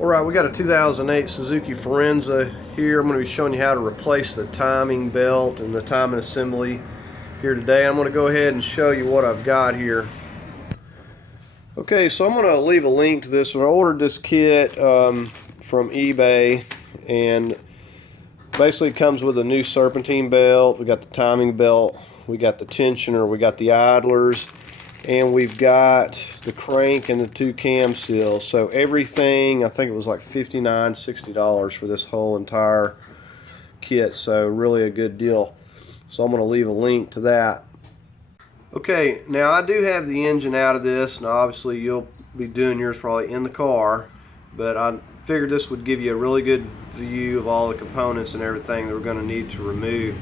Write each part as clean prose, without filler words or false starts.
Alright, we got a 2008 Suzuki Forenza here. I'm going to be showing you how to replace the timing belt and the timing assembly here today. I'm going to go ahead and show you what I've got here. Okay, so I'm going to leave a link to this. I ordered this kit from eBay, and basically it comes with a new serpentine belt. We got the timing belt, we got the tensioner, we got the idlers, and we've got the crank and the two cam seals. So everything, I think it was like $59, $60 for this whole entire kit. So really a good deal. So I'm going to leave a link to that. Okay, now I do have the engine out of this. Now obviously you'll be doing yours probably in the car, but I figured this would give you a really good view of all the components and everything that we're going to need to remove.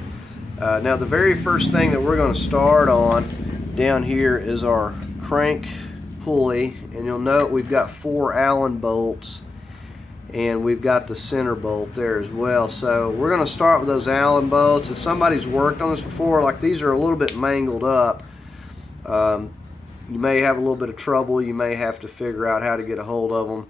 Now the very first thing that we're going to start on down here is our crank pulley, and you'll note we've got 4 Allen bolts and we've got the center bolt there as well. So we're going to start with those Allen bolts. If somebody's worked on this before, like these are a little bit mangled up, you may have a little bit of trouble. You may have to figure out how to get a hold of them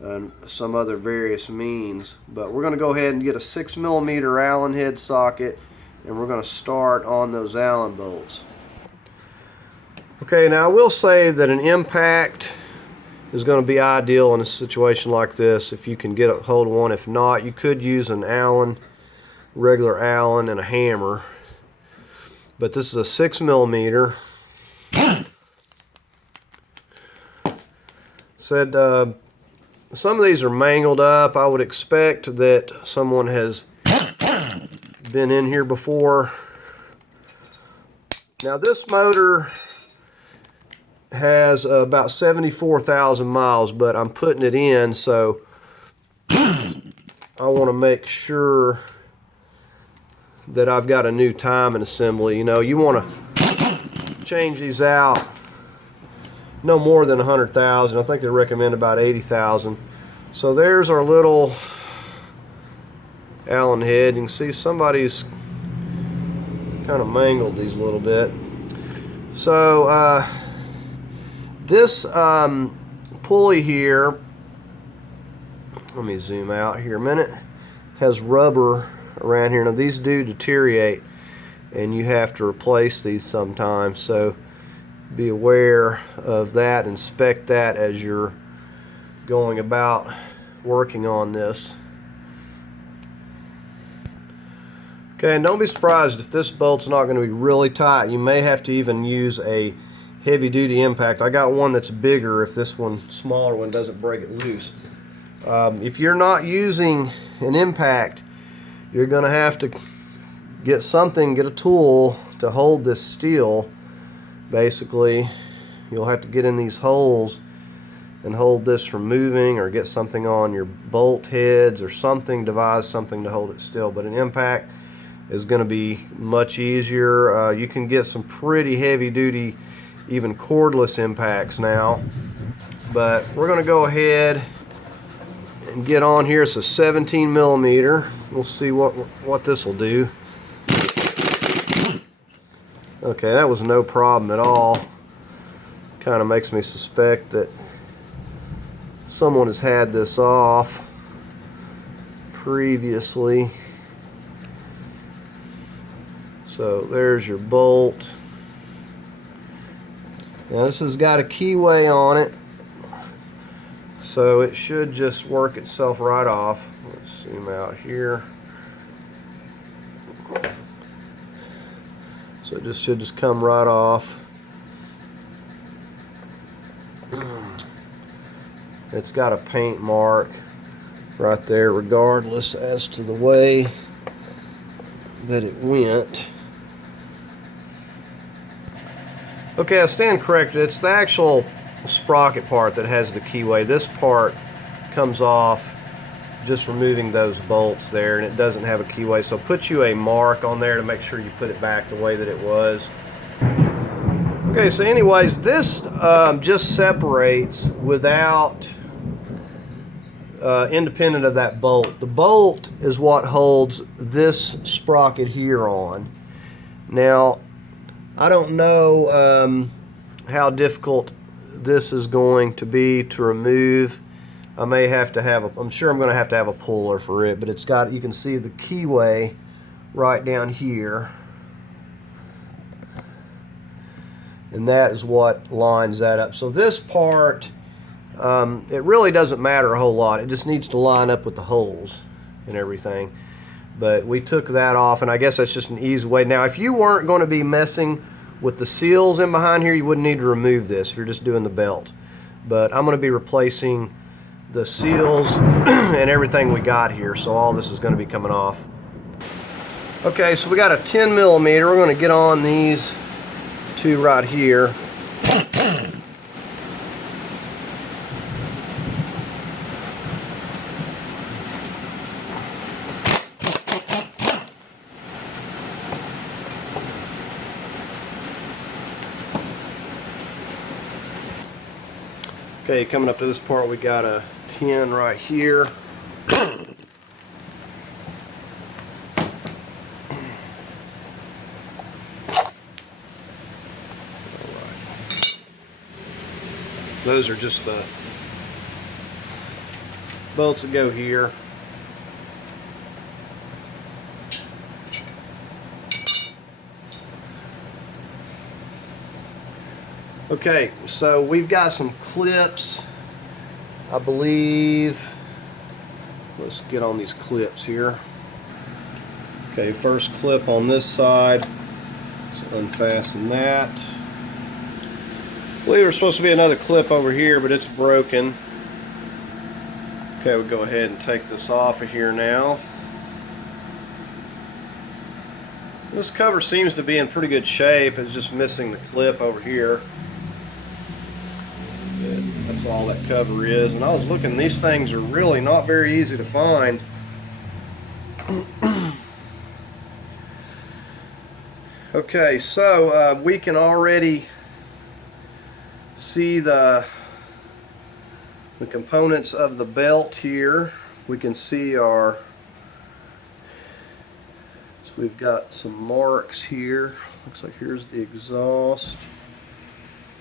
and some other various means, but we're going to go ahead and get a 6mm Allen head socket, and we're going to start on those Allen bolts. Okay, now I will say that an impact is going to be ideal in a situation like this if you can get a hold of one. If not, you could use an Allen, regular Allen, and a hammer. But this is a 6mm. Said some of these are mangled up. I would expect that someone has been in here before. Now this motor has about 74,000 miles, but I'm putting it in, so I want to make sure that I've got a new timing assembly. You know, you want to change these out no more than 100,000. I think they recommend about 80,000. So there's our little Allen head. You can see somebody's kind of mangled these a little bit. So this pulley here, let me zoom out here a minute, has rubber around here. Now these do deteriorate and you have to replace these sometimes, so be aware of that. Inspect that as you're going about working on this. Okay, and don't be surprised if this bolt's not going to be really tight. You may have to even use a heavy-duty impact. I got one that's bigger if this one, smaller one, doesn't break it loose. If you're not using an impact, you're going to have to get a tool to hold this steel. Basically, you'll have to get in these holes and hold this from moving, or get something on your bolt heads or something, devise something to hold it still. But an impact is going to be much easier. You can get some pretty heavy-duty, even cordless impacts now, but we're going to go ahead and get on here. It's a 17mm. We'll see what this will do. Okay, that was no problem at all. Kind of makes me suspect that someone has had this off previously. So there's your bolt. Now this has got a keyway on it, so it should just work itself right off. Let's zoom out here. So it should just come right off. It's got a paint mark right there regardless as to the way that it went. Okay, I stand corrected. It's the actual sprocket part that has the keyway. This part comes off just removing those bolts there, and it doesn't have a keyway. So put you a mark on there to make sure you put it back the way that it was. Okay, so anyways, this just separates without independent of that bolt. The bolt is what holds this sprocket here on. Now, I don't know how difficult this is going to be to remove. I may have to have I'm sure I'm going to have a puller for it, but it's got, you can see the keyway right down here, and that is what lines that up. So this part, it really doesn't matter a whole lot. It just needs to line up with the holes and everything. But we took that off, and I guess that's just an easy way. Now, if you weren't going to be messing with the seals in behind here, you wouldn't need to remove this if you're just doing the belt. But I'm going to be replacing the seals and everything we got here, so all this is going to be coming off. Okay, so we got a 10 millimeter. We're going to get on these two right here. Okay, coming up to this part, we got a 10 right here. Those are just the bolts that go here. Okay, so we've got some clips, I believe. Let's get on these clips here. Okay, first clip on this side. Let's unfasten that. I believe there's supposed to be another clip over here, but it's broken. Okay, we'll go ahead and take this off of here now. This cover seems to be in pretty good shape. It's just missing the clip over here. That's all that cover is. And I was looking, these things are really not very easy to find. Okay, so we can already see the components of the belt here. We can see so we've got some marks here. Looks like here's the exhaust.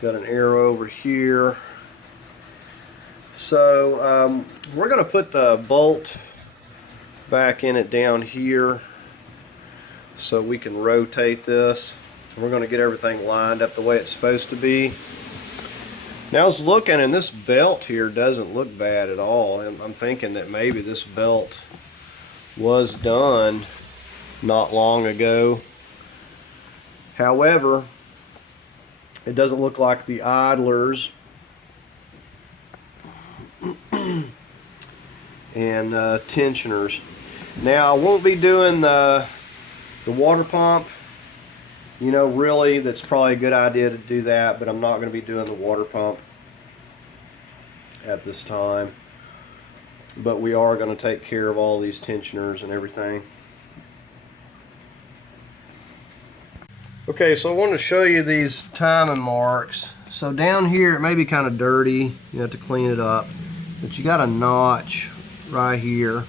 Got an arrow over here. So we're going to put the bolt back in it down here so we can rotate this. We're going to get everything lined up the way it's supposed to be. Now I was looking, and this belt here doesn't look bad at all. I'm thinking that maybe this belt was done not long ago. However, it doesn't look like the idlers and tensioners. Now I won't be doing the water pump. You know, really, that's probably a good idea to do that, but I'm not going to be doing the water pump at this time. But we are going to take care of all these tensioners and everything. Okay, so I wanted to show you these timing marks. So down here, it may be kind of dirty. You have to clean it up. But you got a notch right here.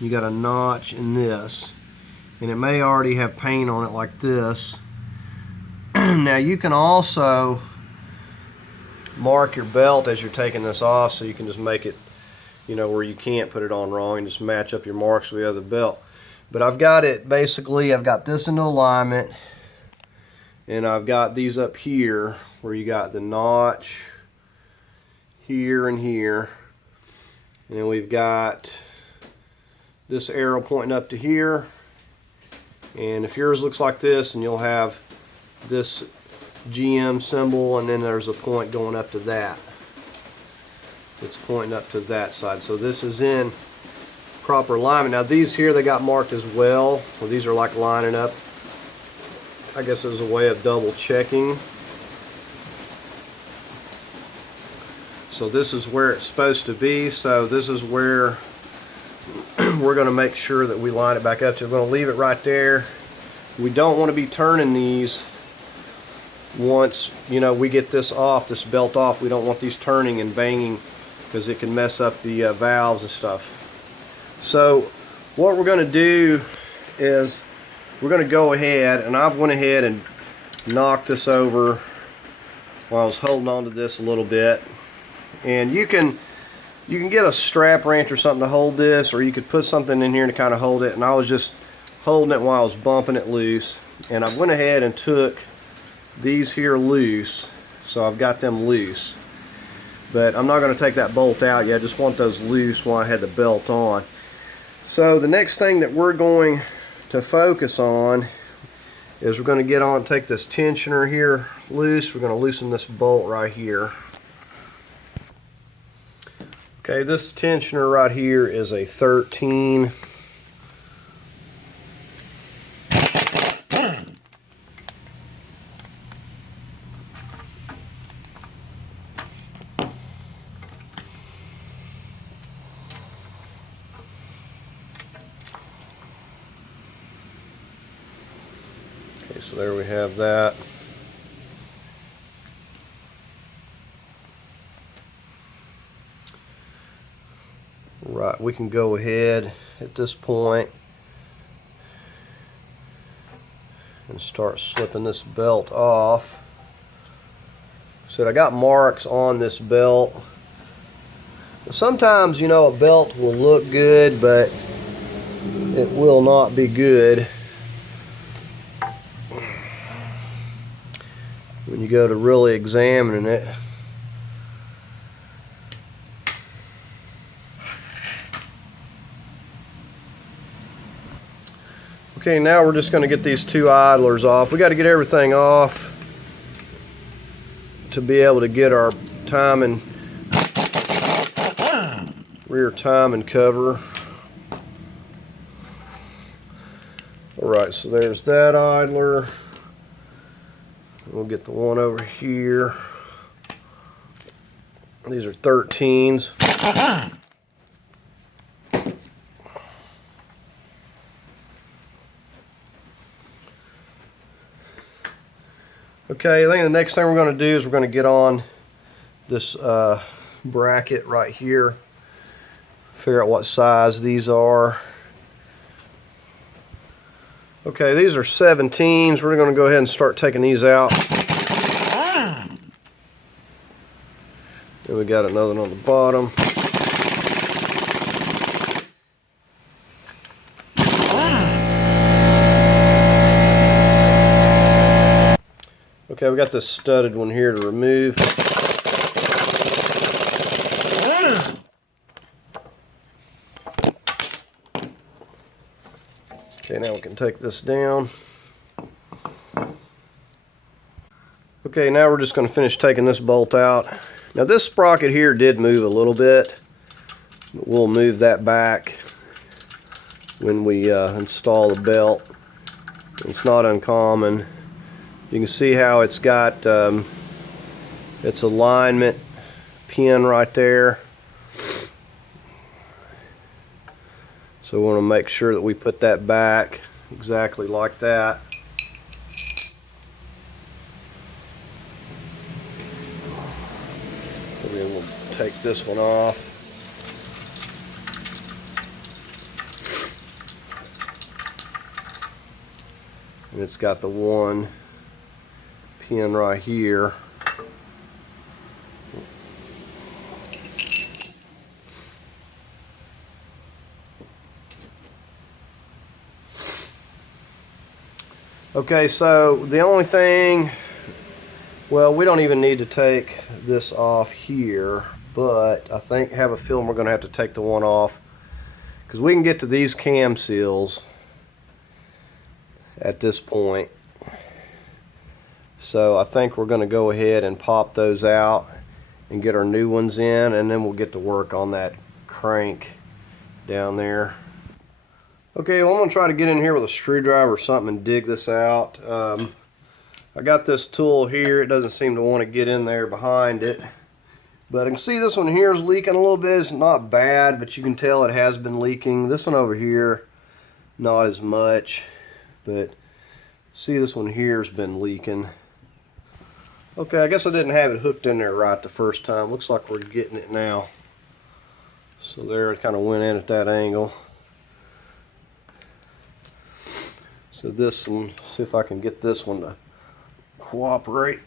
You got a notch in this. And it may already have paint on it like this. Now you can also mark your belt as you're taking this off, so you can just make it, you know, where you can't put it on wrong and just match up your marks with the other belt. But I've got it, basically, I've got this into alignment, and I've got these up here where you got the notch here and here. And then we've got this arrow pointing up to here. And if yours looks like this, and you'll have this GM symbol, and then there's a point going up to that. It's pointing up to that side. So this is in proper alignment. Now these here, they got marked as well. Well, these are like lining up. I guess there's a way of double checking. So this is where it's supposed to be. So this is where we're going to make sure that we line it back up. So we're going to leave it right there. We don't want to be turning these once, you know, we get this off, this belt off. We don't want these turning and banging, because it can mess up the valves and stuff. So what we're going to do is we're going to go ahead, and I've went ahead and knocked this over while I was holding on to this a little bit. And you can You can get a strap wrench or something to hold this, or you could put something in here to kind of hold it, and I was just holding it while I was bumping it loose, and I went ahead and took these here loose, so I've got them loose, but I'm not going to take that bolt out yet. I just want those loose while I had the belt on. So the next thing that we're going to focus on is we're going to get on, take this tensioner here loose. We're going to loosen this bolt right here. Okay, this tensioner right here is a 13. Okay, so there we have that. Right, we can go ahead at this point and start slipping this belt off. So I got marks on this belt. Sometimes, you know, a belt will look good, but it will not be good when you go to really examining it. Okay, now we're just going to get these two idlers off. We got to get everything off to be able to get our timing, rear timing cover. Alright, so there's that idler. We'll get the one over here. These are 13s. Okay, I think the next thing we're going to do is we're going to get on this bracket right here. Figure out what size these are. Okay, these are 17s. We're going to go ahead and start taking these out. And we got another one on the bottom. Okay, we got this studded one here to remove. Okay, now we can take this down. Okay, now we're just going to finish taking this bolt out. Now this sprocket here did move a little bit. We'll move that back when we install the belt. It's not uncommon. You can see how it's got its alignment pin right there. So we want to make sure that we put that back exactly like that. And then we'll take this one off. And it's got the one pin right here. Okay, so the only thing, well, we don't even need to take this off here, but I think have a feeling we're going to have to take the one off because we can get to these cam seals at this point. So I think we're going to go ahead and pop those out and get our new ones in, and then we'll get to work on that crank down there. Okay, well, I'm going to try to get in here with a screwdriver or something and dig this out. I got this tool here. It doesn't seem to want to get in there behind it. But I can see this one here is leaking a little bit. It's not bad, but you can tell it has been leaking. This one over here, not as much. But see, this one here has been leaking. Okay, I guess I didn't have it hooked in there right the first time. Looks like we're getting it now. So there, it kind of went in at that angle. So this one, see if I can get this one to cooperate.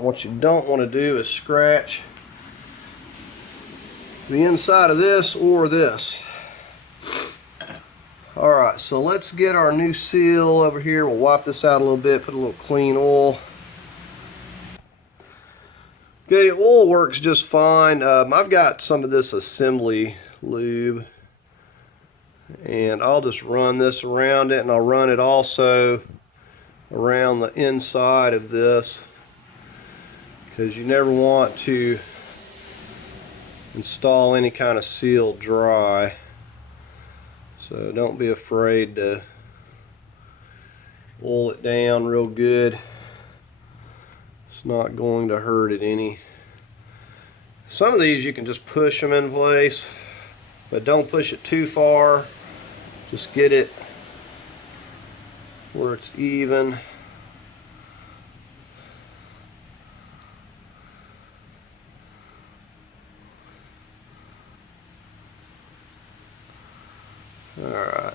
What you don't want to do is scratch the inside of this or this. Alright, so let's get our new seal over here. We'll wipe this out a little bit, put a little clean oil. Okay, oil works just fine. I've got some of this assembly lube, and I'll just run this around it, and I'll run it also around the inside of this, because you never want to install any kind of seal dry. So don't be afraid to oil it down real good. It's not going to hurt it any. Some of these you can just push them in place, but don't push it too far. Just get it where it's even. Alright.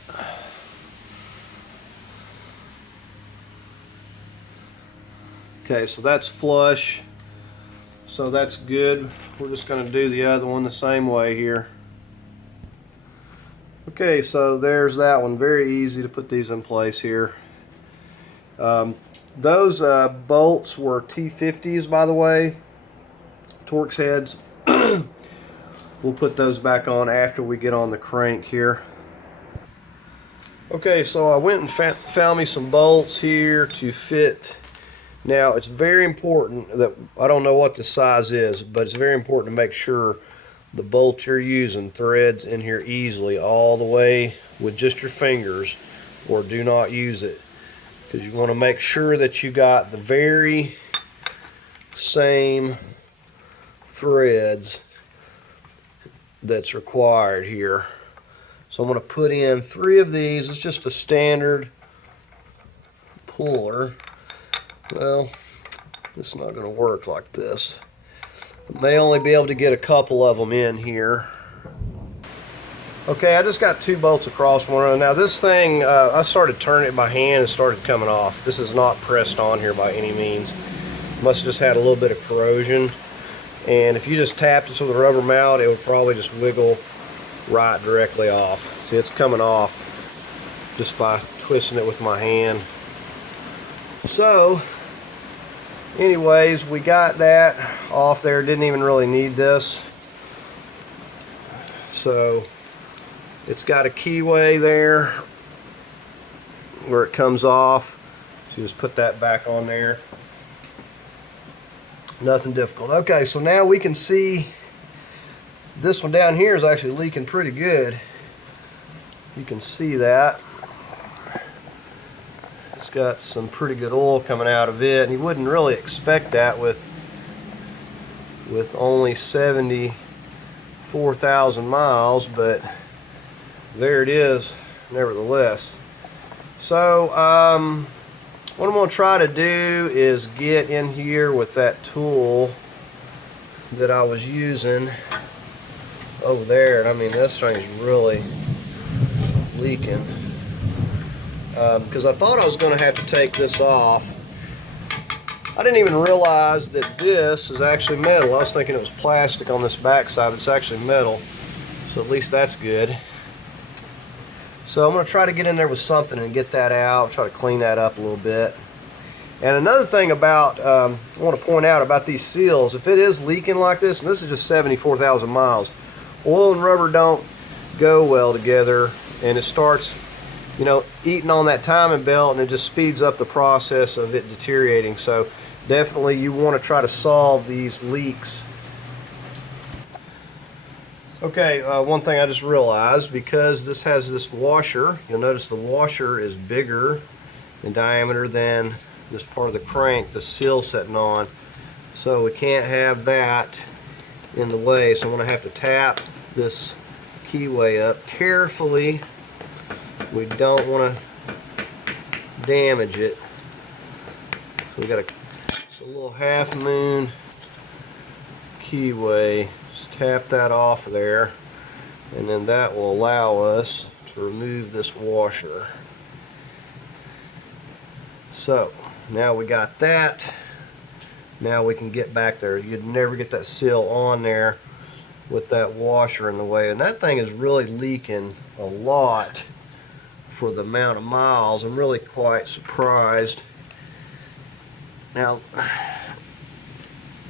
Okay, so that's flush. So that's good. We're just going to do the other one the same way here. Okay, so there's that one. Very easy to put these in place here. Those bolts were T50s, by the way. Torx heads. We'll put those back on after we get on the crank here. Okay, so I went and found me some bolts here to fit. Now, it's very important that, I don't know what the size is, but it's very important to make sure the bolt you're using threads in here easily all the way with just your fingers, or do not use it, because you want to make sure that you got the very same threads that's required here. So I'm going to put in 3 of these. It's just a standard puller. Well, this is not going to work like this. I may only be able to get a couple of them in here. Okay, I just got 2 bolts across one. Now this thing, I started turning it by hand and started coming off. This is not pressed on here by any means. Must have just had a little bit of corrosion. And if you just tapped this with a rubber mallet, it would probably just wiggle right directly off. See, it's coming off just by twisting it with my hand. So anyways, we got that off there. Didn't even really need this. So it's got a keyway there where it comes off. So you just put that back on there. Nothing difficult. Okay, so now we can see this one down here is actually leaking pretty good. You can see that. It's got some pretty good oil coming out of it, and you wouldn't really expect that with only 74,000 miles, but there it is nevertheless. So what I'm going to try to do is get in here with that tool that I was using over there, and I mean this thing's really leaking, because I thought I was going to have to take this off. I didn't even realize that this is actually metal. I was thinking it was plastic on this back side, but it's actually metal, so at least that's good. So I'm going to try to get in there with something and get that out, try to clean that up a little bit. And another thing about, I want to point out about these seals, if it is leaking like this, and this is just 74,000 miles, oil and rubber don't go well together, and it starts, you know, eating on that timing belt, and it just speeds up the process of it deteriorating. So definitely you want to try to solve these leaks. Okay, one thing I just realized, because this has this washer, you'll notice the washer is bigger in diameter than this part of the crank, the seal setting on. So we can't have that in the way, so I'm going to have to tap this keyway up carefully. We don't want to damage it. So we got just a little half moon keyway. Just tap that off there, and then that will allow us to remove this washer. So now we got that Now we can get back there. You'd never get that seal on there with that washer in the way, and that thing is really leaking a lot for the amount of miles. I'm really quite surprised. Now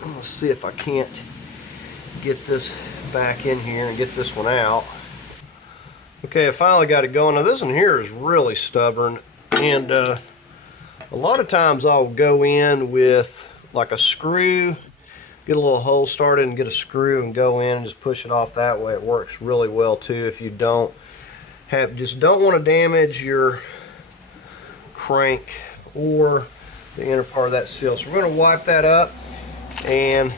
let's see if I can't get this back in here and get this one out. Okay, I finally got it going. Now this one here is really stubborn, and a lot of times I'll go in with like a screw, get a little hole started and get a screw and go in and just push it off that way. It works really well too if you don't want to damage your crank or the inner part of that seal. So we're going to wipe that up, and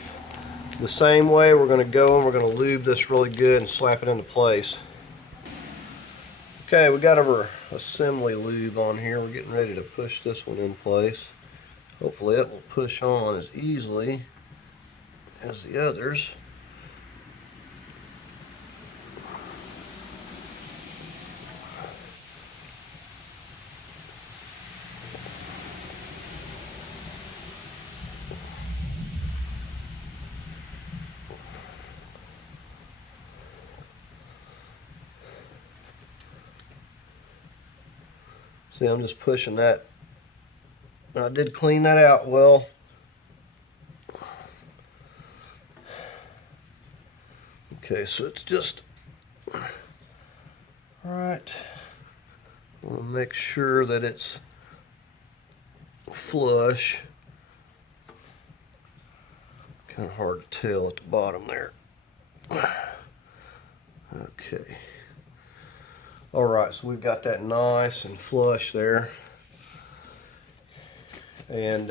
the same way we're going to go and we're going to lube this really good and slap it into place. Okay, we got our assembly lube on here. We're getting ready to push this one in place. Hopefully it will push on as easily as the others. See, I'm just pushing that. I did clean that out well. Okay, so it's just right. I want to make sure that it's flush. Kind of hard to tell at the bottom there. Okay. All right, so we've got that nice and flush there. And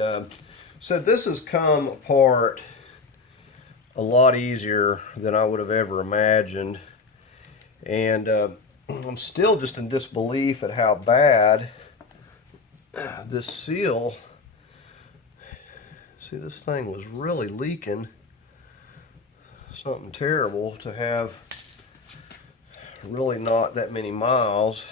so this has come apart a lot easier than I would have ever imagined. And I'm still just in disbelief at how bad this seal. See, this thing was really leaking something terrible to have really not that many miles.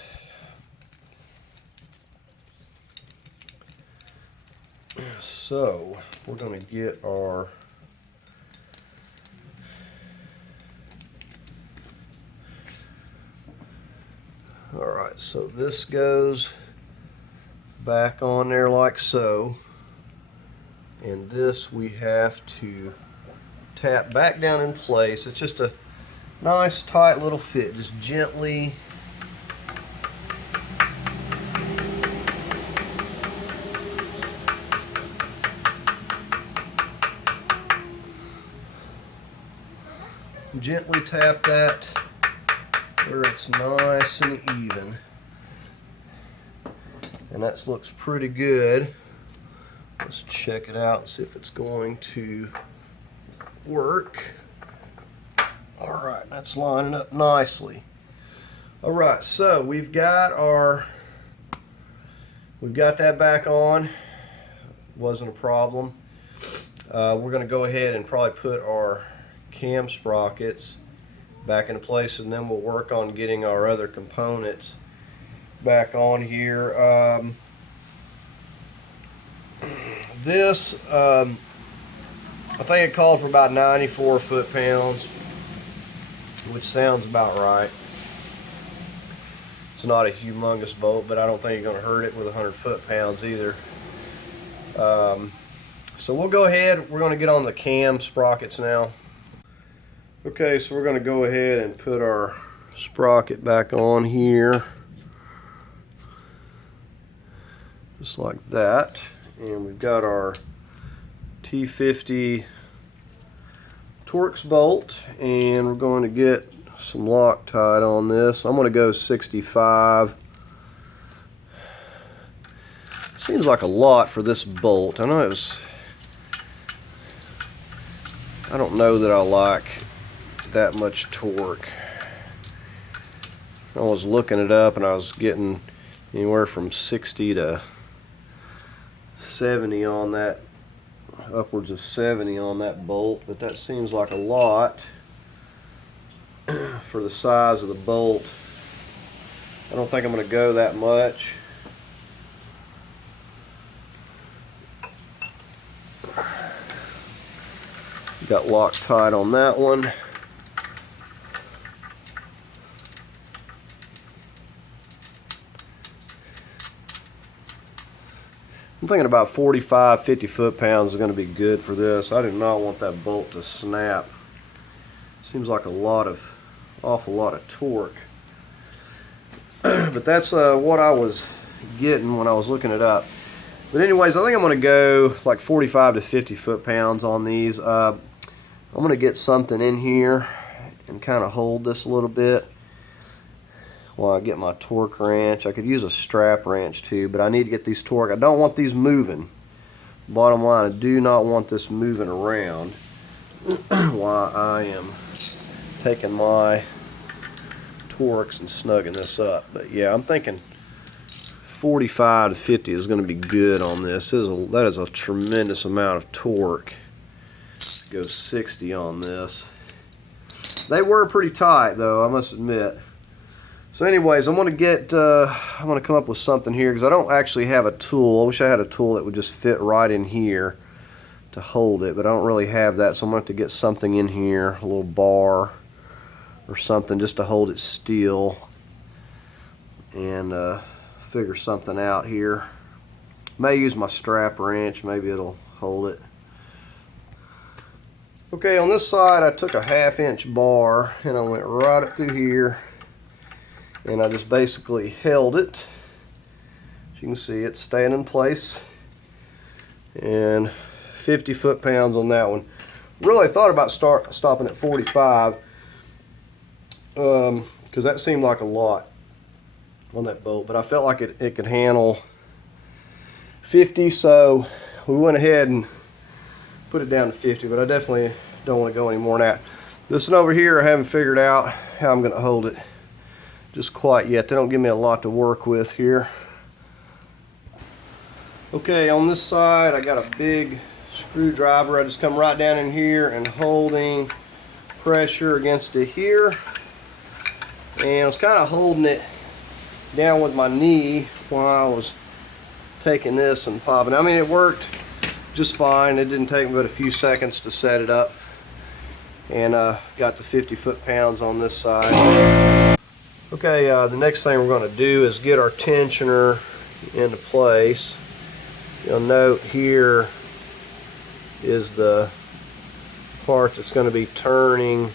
So we're going to get our alright, so this goes back on there like so, and this we have to tap back down in place. It's just a nice tight little fit, just gently tap that where it's nice and even, and that looks pretty good. Let's check it out and see if it's going to work. Alright, that's lining up nicely. Alright, so we've got that back on. Wasn't a problem. We're going to go ahead and probably put our cam sprockets back into place, and then we'll work on getting our other components back on here. This I think it called for about 94 foot-pounds, which sounds about right. It's not a humongous bolt, but I don't think you're going to hurt it with 100 foot-pounds either. So we'll go ahead, we're going to get on the cam sprockets now. Okay, so we're going to go ahead and put our sprocket back on here, just like that. And we've got our T50 Torx bolt, and we're going to get some Loctite on this. I'm going to go 65. Seems like a lot for this bolt. I know I don't know that I like that much torque. I was looking it up and I was getting anywhere from 60 to 70 on that, upwards of 70 on that bolt, but that seems like a lot for the size of the bolt. I don't think I'm going to go that much. Got Loctite on that one. I'm thinking about 45, 50 foot-pounds is going to be good for this. I do not want that bolt to snap. Seems like awful lot of torque. But that's what I was getting when I was looking it up. But anyways, I think I'm going to go like 45 to 50 foot-pounds on these. I'm going to get something in here and kind of hold this a little bit while I get my torque wrench. I could use a strap wrench too, but I need to get these torque. I don't want these moving. Bottom line, I do not want this moving around while I am taking my torques and snugging this up. But yeah, I'm thinking 45 to 50 is going to be good on this. That is a tremendous amount of torque. Go 60 on this. They were pretty tight though, I must admit. So anyways, I'm going to come up with something here because I don't actually have a tool. I wish I had a tool that would just fit right in here to hold it, but I don't really have that, so I'm going to have to get something in here, a little bar or something just to hold it still, and figure something out here. May use my strap wrench, maybe it'll hold it. Okay, on this side I took a 1/2 inch bar and I went right up through here and I just basically held it. As you can see, it's staying in place. And 50 foot-pounds on that one. Really thought about stopping at 45 because that seemed like a lot on that bolt, but I felt like it could handle 50, so we went ahead and put it down to 50, but I definitely don't want to go any more than that. This one over here, I haven't figured out how I'm going to hold it just quite yet. They don't give me a lot to work with here. Okay, on this side I got a big screwdriver. I just come right down in here and holding pressure against it here, and I was kind of holding it down with my knee while I was taking this and popping. I mean, it worked just fine. It didn't take me but a few seconds to set it up, and got the 50 foot-pounds on this side. Okay, the next thing we're going to do is get our tensioner into place. You'll note here is the part that's going to be turning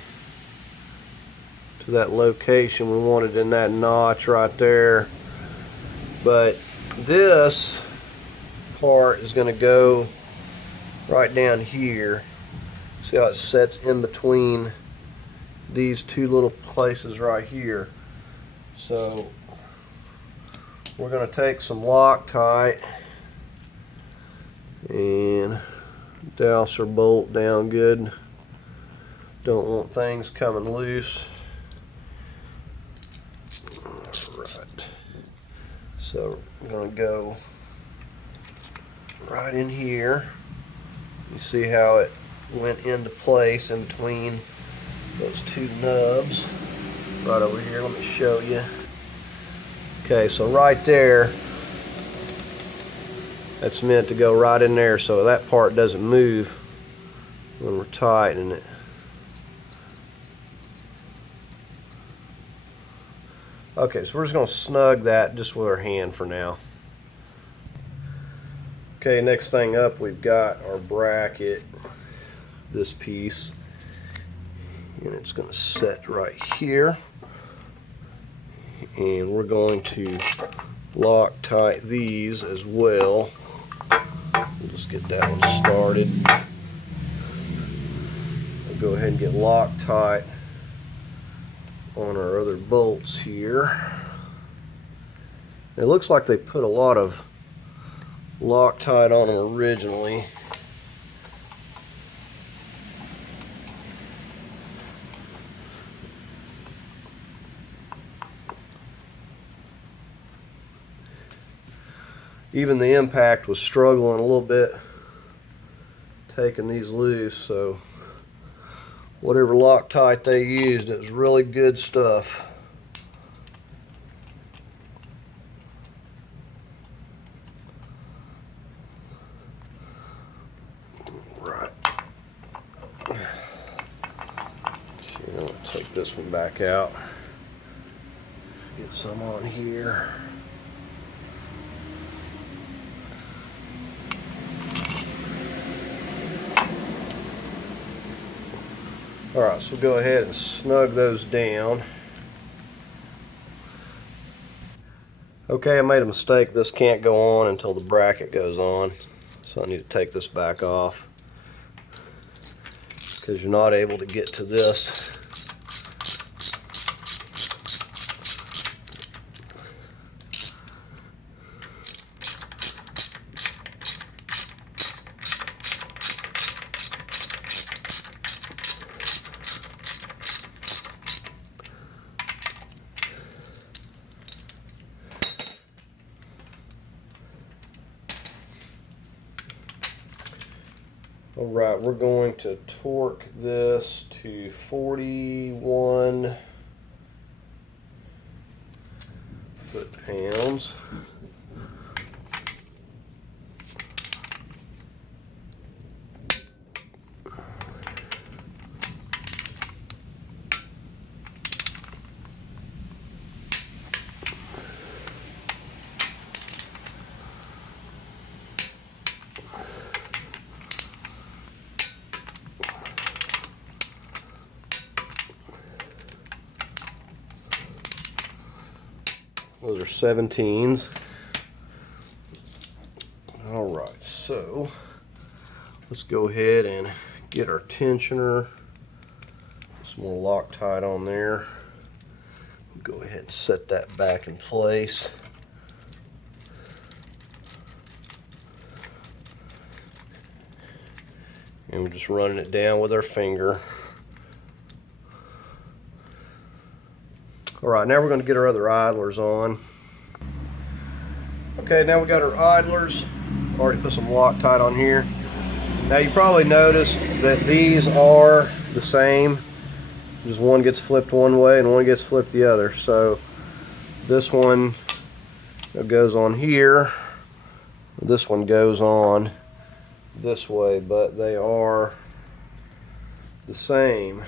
to that location we wanted in that notch right there. But this part is going to go right down here. See how it sets in between these two little places right here. So we're going to take some Loctite and douse our bolt down good. Don't want things coming loose. Alright, so I'm going to go right in here. You see how it went into place in between those two nubs right over here. Let me show you. Okay, so right there, that's meant to go right in there so that part doesn't move when we're tightening it. Okay, so we're just going to snug that just with our hand for now. Okay, next thing up, we've got our bracket, this piece, and it's going to set right here. And we're going to Loctite these as well. We'll just get that one started. I'll go ahead and get Loctite on our other bolts here. It looks like they put a lot of Loctite on them originally. Even the impact was struggling a little bit taking these loose, so whatever Loctite they used, it was really good stuff. Right. this one back out. Get some on here. Alright, so we'll go ahead and snug those down. Okay, I made a mistake. This can't go on until the bracket goes on. So I need to take this back off, because you're not able to get to this. Alright, we're going to torque this to 41 foot-pounds. Those are 17s. All right, so let's go ahead and get our tensioner. Some more Loctite on there. Go ahead and set that back in place. And we're just running it down with our finger. All right, now we're going to get our other idlers on. Okay, now we got our idlers. Already put some Loctite on here. Now you probably noticed that these are the same. Just one gets flipped one way and one gets flipped the other. So this one goes on here. This one goes on this way, but they are the same.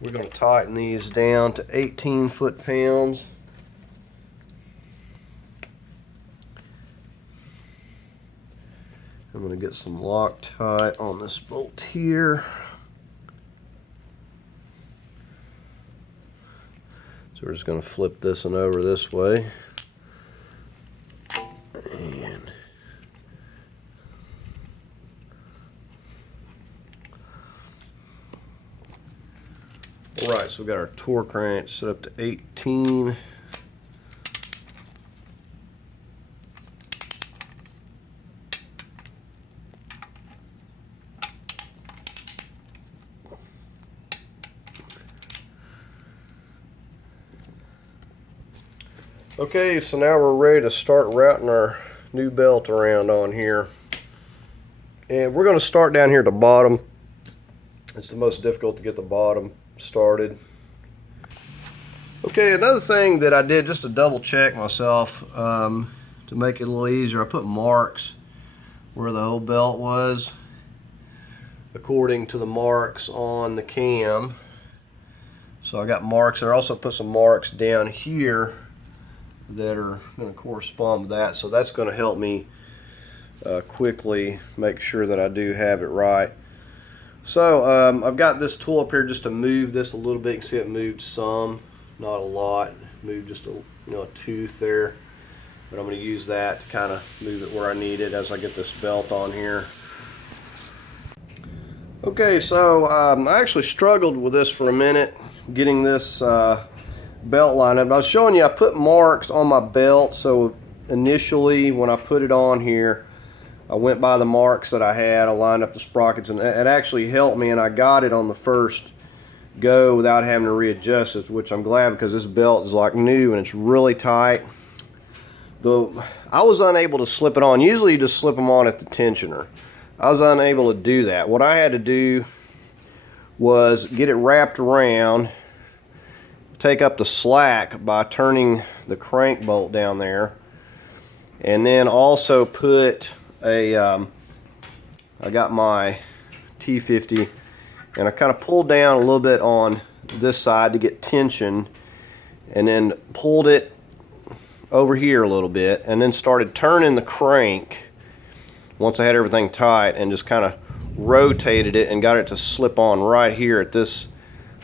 We're going to tighten these down to 18 foot-pounds. I'm going to get some Loctite on this bolt here. So we're just going to flip this one over this way. And alright, so we got our torque wrench set up to 18. Okay, so now we're ready to start routing our new belt around on here. And we're going to start down here at the bottom. It's the most difficult to get the bottom started. Okay, another thing that I did just to double check myself, to make it a little easier, I put marks where the old belt was according to the marks on the cam. So I got marks there. I also put some marks down here that are going to correspond with that, so that's going to help me quickly make sure that I do have it right. So I've got this tool up here just to move this a little bit. You can see it moved some, not a lot. Moved just a tooth there, but I'm going to use that to kind of move it where I need it as I get this belt on here. Okay, so I actually struggled with this for a minute, getting this belt lined up. I was showing you I put marks on my belt, so initially when I put it on here, I went by the marks that I had. I lined up the sprockets, and it actually helped me, and I got it on the first go without having to readjust it, which I'm glad, because this belt is like new and it's really tight. I was unable to slip it on. Usually you just slip them on at the tensioner. I was unable to do that. What I had to do was get it wrapped around, take up the slack by turning the crank bolt down there, And then also put a, I got my T50 and I kind of pulled down a little bit on this side to get tension, and then pulled it over here a little bit, and then started turning the crank once I had everything tight, and just kind of rotated it and got it to slip on right here at this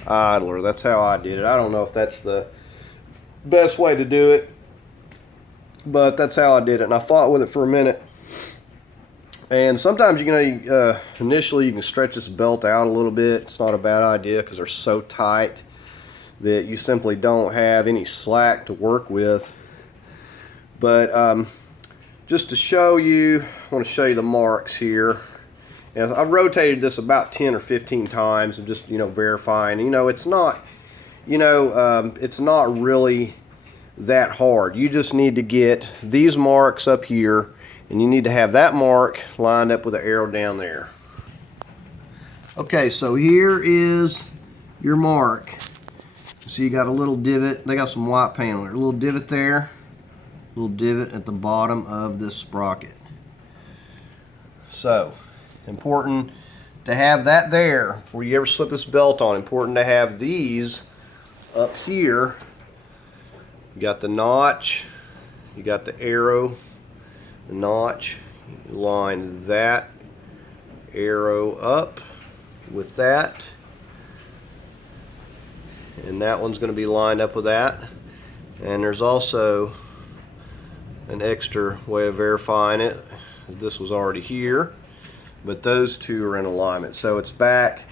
idler. That's how I did it. I don't know if that's the best way to do it, but that's how I did it, and I fought with it for a minute. And sometimes, initially you can stretch this belt out a little bit. It's not a bad idea because they're so tight that you simply don't have any slack to work with. But just to show you, I want to show you the marks here. And I've rotated this about 10 or 15 times and just, verifying. It's not, it's not really that hard. You just need to get these marks up here, and you need to have that mark lined up with the arrow down there. Okay, so here is your mark. So you got a little divot. They got some white paint on it. A little divot there, a little divot at the bottom of this sprocket. So, important to have that there before you ever slip this belt on. Important to have these up here. You got the notch, you got the arrow, the notch. You line that arrow up with that, and that one's going to be lined up with that. And there's also an extra way of verifying it. This was already here, but those two are in alignment, so it's back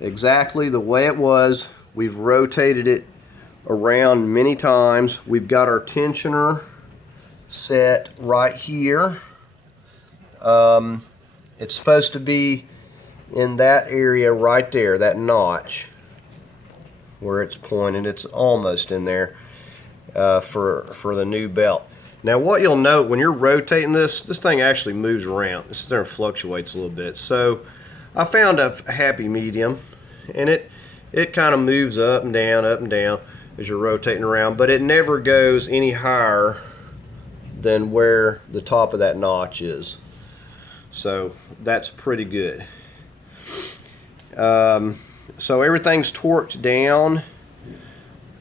exactly the way it was. We've rotated it around many times. We've got our tensioner set right here. It's supposed to be in that area right there, that notch where it's pointed. It's almost in there for the new belt. Now what you'll note when you're rotating this thing actually moves around. This there fluctuates a little bit. So I found a happy medium, and it kind of moves up and down as you're rotating around, but it never goes any higher than where the top of that notch is. So that's pretty good. So everything's torqued down.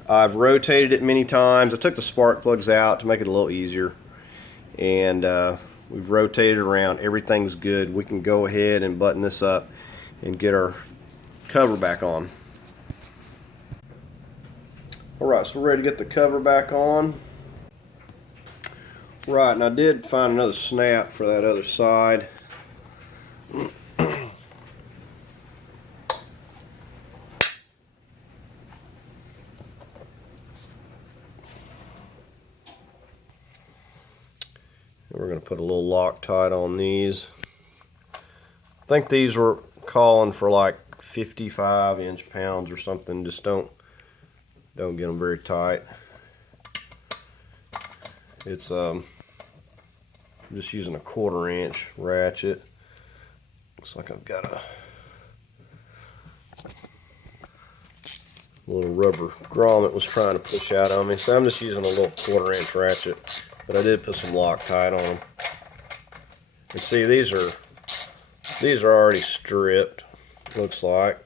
I've rotated it many times. I took the spark plugs out to make it a little easier, and we've rotated around. Everything's good. We can go ahead and button this up and get our cover back on. Alright, so we're ready to get the cover back on. Right, and I did find another snap for that other side. We're going to put a little Loctite on these. I think these were calling for like 55 inch-pounds or something. Just don't get them very tight. It's just using a 1/4 inch ratchet. Looks like I've got a little rubber grommet was trying to push out on me, so I'm just using a little 1/4 inch ratchet. But I did put some Loctite on them. And see, these are already stripped, looks like.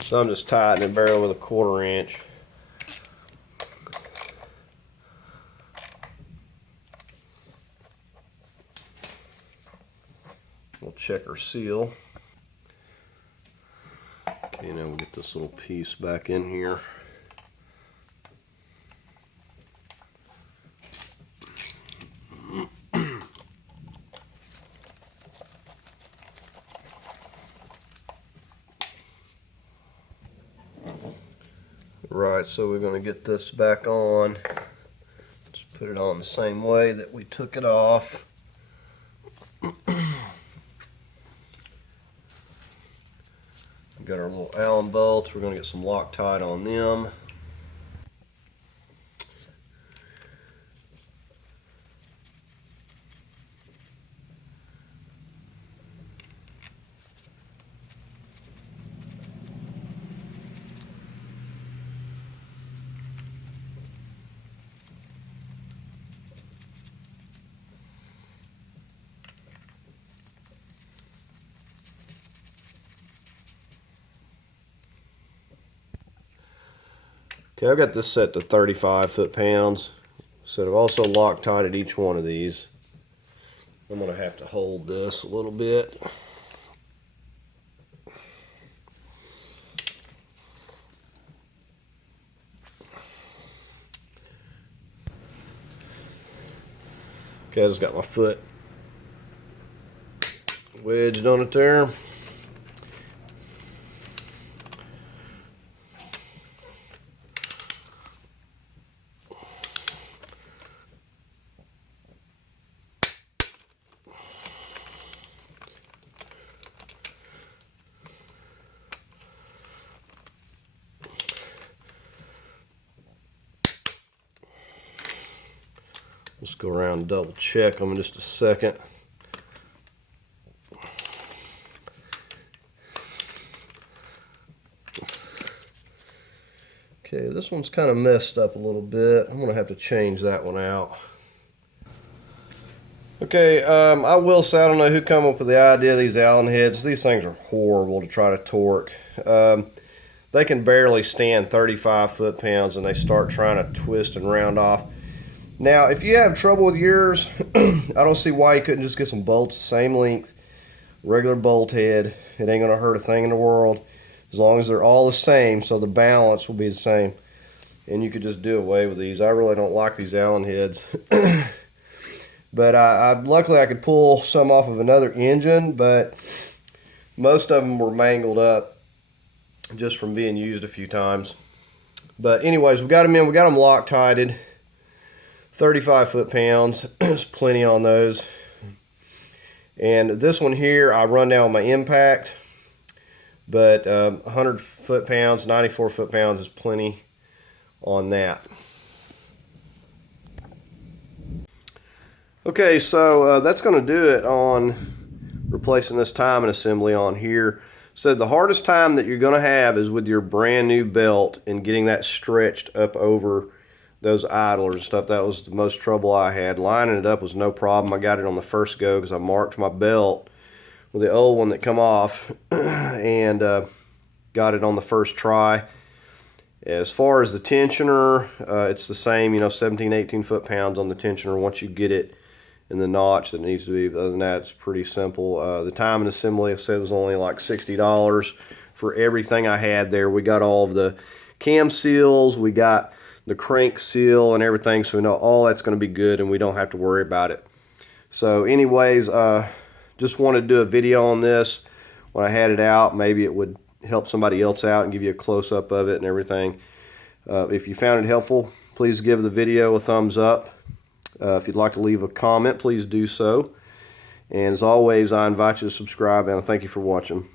So I'm just tightening the barrel with a 1/4 inch. We'll check our seal. Okay, now we'll get this little piece back in here. Right, so we're going to get this back on. Let's Put it on the same way that we took it off. We've got our little Allen bolts. We're going to get some Loctite on them. Okay, I've got this set to 35 foot-pounds. So I've also Loctited each one of these. I'm going to have to hold this a little bit. Okay, I just got my foot wedged on it there. Let's go around and double check them in just a second. Okay, this one's kind of messed up a little bit. I'm going to have to change that one out. Okay, I will say, I don't know who come up with the idea of these Allen heads. These things are horrible to try to torque. They can barely stand 35 foot-pounds and they start trying to twist and round off. Now, if you have trouble with yours, I don't see why you couldn't just get some bolts the same length, regular bolt head. It ain't going to hurt a thing in the world as long as they're all the same, so the balance will be the same. And you could just do away with these. I really don't like these Allen heads. But luckily I could pull some off of another engine, but most of them were mangled up just from being used a few times. But anyways, we got them in. We got them Loctited. 35 foot-pounds, there's plenty on those. And this one here, I run down my impact, but 100 foot-pounds, 94 foot-pounds is plenty on that. Okay, so that's going to do it on replacing this timing assembly on here. So the hardest time that you're going to have is with your brand new belt and getting that stretched up over those idlers and stuff. That was the most trouble I had. Lining it up was no problem. I got it on the first go because I marked my belt with the old one that come off and got it on the first try. As far as the tensioner, it's the same, 17, 18 foot-pounds on the tensioner once you get it in the notch that needs to be. Other than that, it's pretty simple. The timing assembly, I said, was only like $60 for everything I had there. We got all of the cam seals, we got the crank seal and everything, so we know all that's going to be good and we don't have to worry about it. So anyways, just wanted to do a video on this when I had it out. Maybe it would help somebody else out and give you a close-up of it and everything. If you found it helpful, please give the video a thumbs up. If you'd like to leave a comment, please do so. And as always, I invite you to subscribe and I thank you for watching.